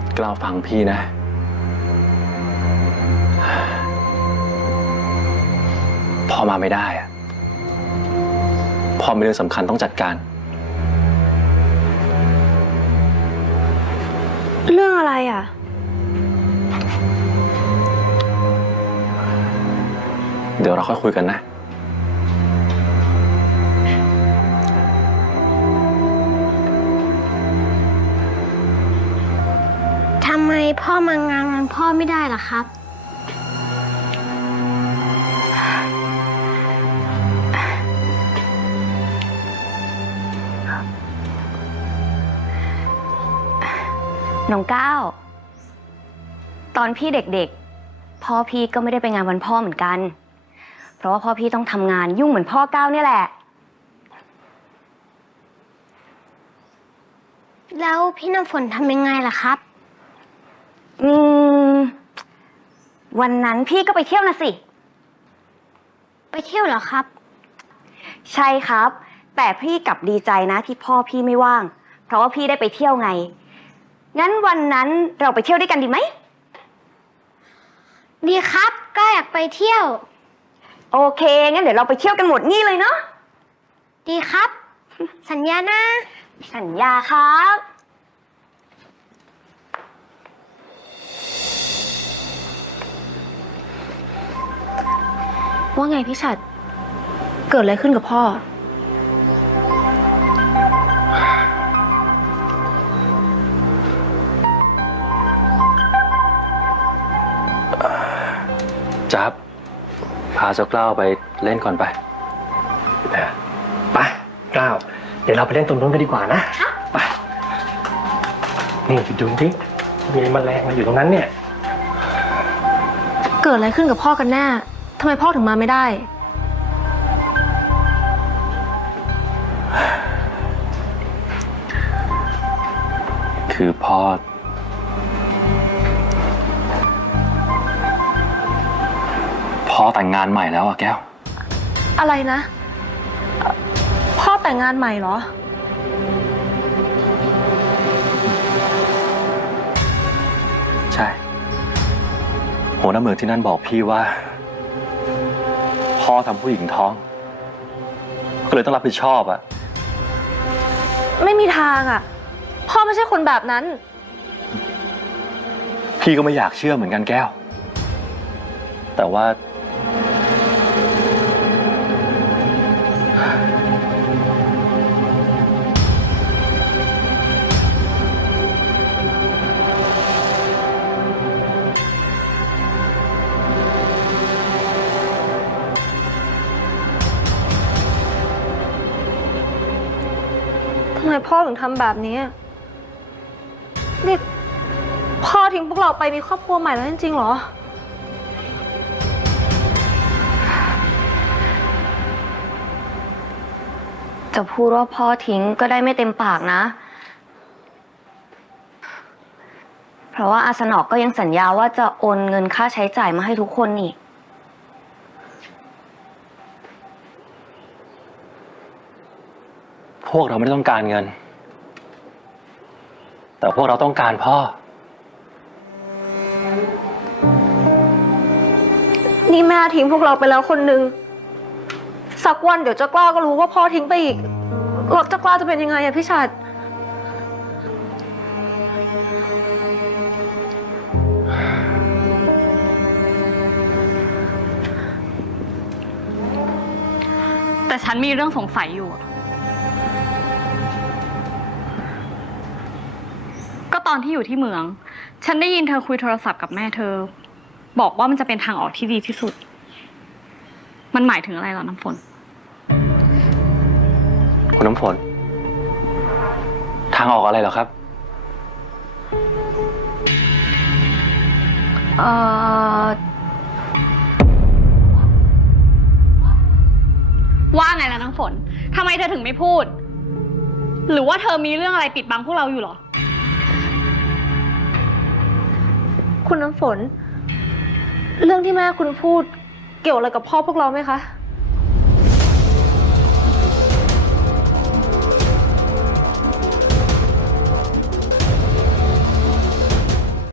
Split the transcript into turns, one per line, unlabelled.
กล้าฟังพี่นะพ่อมาไม่ได้อะพ่อมีเรื่องสำคัญต้องจัดการ
เรื่องอะไรอ่ะ
เดี๋ยวเราค่อยคุยกันนะ
ทำไมพ่อมางานวันพ่อไม่ได้ล่ะครับ
น้องก้าวตอนพี่เด็กๆพ่อพี่ก็ไม่ได้ไปงานวันพ่อเหมือนกันเพราะว่าพ่อพี่ต้องทำงานยุ่งเหมือนพ่อก้าวเนี่ยแหละ
แล้วพี่น้ำฝนทำยังไงล่ะครับ
วันนั้นพี่ก็ไปเที่ยวนะสิ
ไปเที่ยวเหรอครับ
ใช่ครับแต่พี่กลับดีใจนะที่พ่อพี่ไม่ว่างเพราะว่าพี่ได้ไปเที่ยวไงงั้นวันนั้นเราไปเที่ยวด้วยกันดีไหม
ดีครับก็อยากไปเที่ยว
โอเคงั้นเดี๋ยวเราไปเที่ยวกันหมดนี่เลยเนาะ
ดีครับสัญญานะ
สัญญาครับ
ว่าไงพี่ฉัตรเกิดอะไรขึ้นกับพ่อ
จับพาเจ้ากล้าวไปเล่นก่อนไป
ไปก้าวเดี๋ยวเราไปเล่นตรงนู้นกันดีกว่านะไปนี่ดูดิมีแมลงมาอยู่ตรงนั้นเนี่ย
เกิดอะไรขึ้นกับพ่อกันแน่ทำไมพ่อถึงมาไม่ได้
คือพ่อแต่งงานใหม่แล้วอะแก้ว
อะไรนะพ่อแต่งงานใหม่เหรอ
ใช่หัวหน้าเมืองที่นั่นบอกพี่ว่าพ่อทำผู้หญิงท้องก็เลยต้องรับผิดชอบอะ
ไม่มีทางอะพ่อไม่ใช่คนแบบนั้น
พี่ก็ไม่อยากเชื่อเหมือนกันแก้วแต่ว่า
ทำไมพ่อถึงทำแบบนี้นี่พ่อทิ้งพวกเราไปมีครอบครัวใหม่แล้วจริงๆเหรอ
จะพูดว่าพ่อทิ้งก็ได้ไม่เต็มปากนะเพราะว่าอาสนอกก็ยังสัญญาว่าจะโอนเงินค่าใช้จ่ายมาให้ทุกคนนี่
พวกเราไม่ได้ต้องการเงินแต่พวกเราต้องการพ่อ
นี่แม่ทิ้งพวกเราไปแล้วคนนึงสักวันเดี๋ยวเจ้ากล้าก็รู้ว่าพ่อทิ้งไปอีกรถเจ้ากล้าจะเป็นยังไงอะพี่ฉัตร
แต่ฉันมีเรื่องสงสัยอยู่ก็ตอนที่อยู่ที่เมืองฉันได้ยินเธอคุยโทรศัพท์กับแม่เธอบอกว่ามันจะเป็นทางออกที่ดีที่สุดมันหมายถึงอะไรเหรอน้ำฝน
คุณน้ำฝนทางออกอะไรเหรอครับ
ว่าไงล่ะน้ำฝนทำไมเธอถึงไม่พูดหรือว่าเธอมีเรื่องอะไรปิดบังพวกเราอยู่เหรอ
คุณน้ำฝนเรื่องที่แม่คุณพูดเกี่ยวอะไรกับพ่อพวกเราไหมคะ